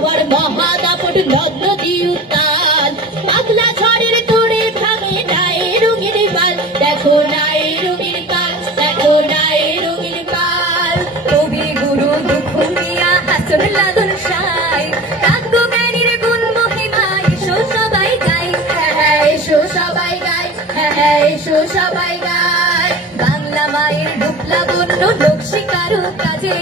হাওয়ার মহাদাপট লগ্ন দিউতাল পাগলা ঝড়ের তোড়ে ভাঙে নাই রঙিন পাল দেখো নাই রঙিন পাল দেখো নাই রঙিন পাল কবি গুরু দুঃখ মিয়া হাসন লাদন সাই কাব্য জ্ঞানীর গুণ মহিমা এসো সবাই গাই হ্যাঁ এসো সবাই গাই হ্যাঁ এসো সবাই গাই বাংলা মায়ের রূপ লাবণ্য লোক শিকারু কাজে